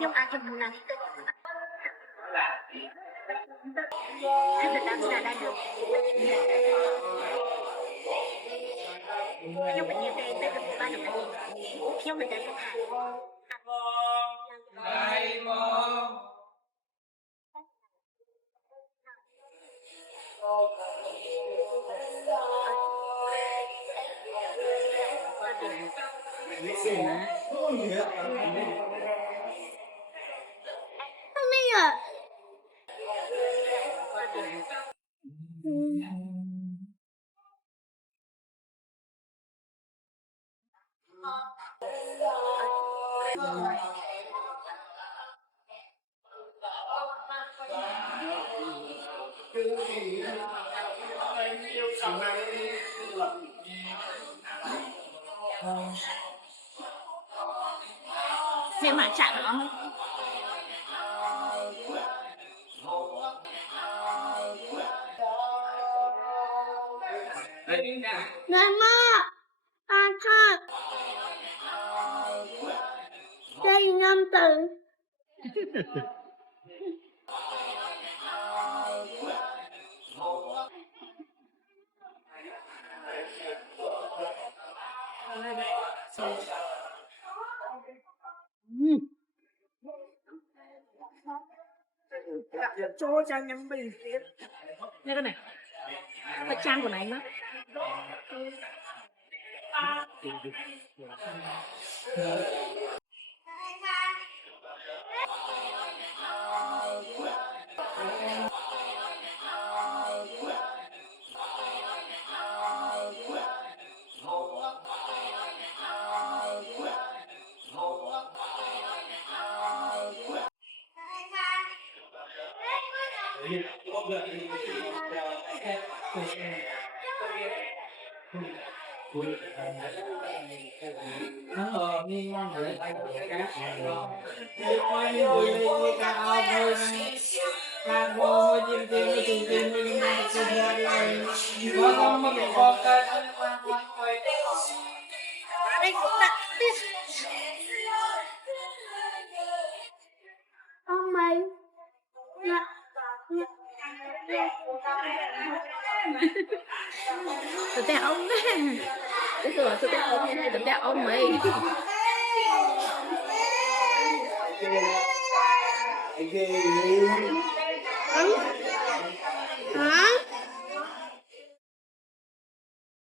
Yung aking muna dito. Rất là đáng giá đang được. Nhưng bệnh nhân đây tới được 3 đồng này. Thiếu người ta không hại. Đại mong Không biết à. Nhưng mà chặn nó. Này má, ăn thật. Đây ngâm từ. Cho trang nhắm bình Nghe cái này. Cái trang của này nó. đi ngon rồi anh cá coi như bùi như cá ao thôi cá ngô chim chim chim chim chim chim có không mà bị con cái ăn qua qua coi Đây cũng đặt. Ông mày. Tụi tao ông á. Cái tưởng tụi tao ông như này, tụi tao ông mày.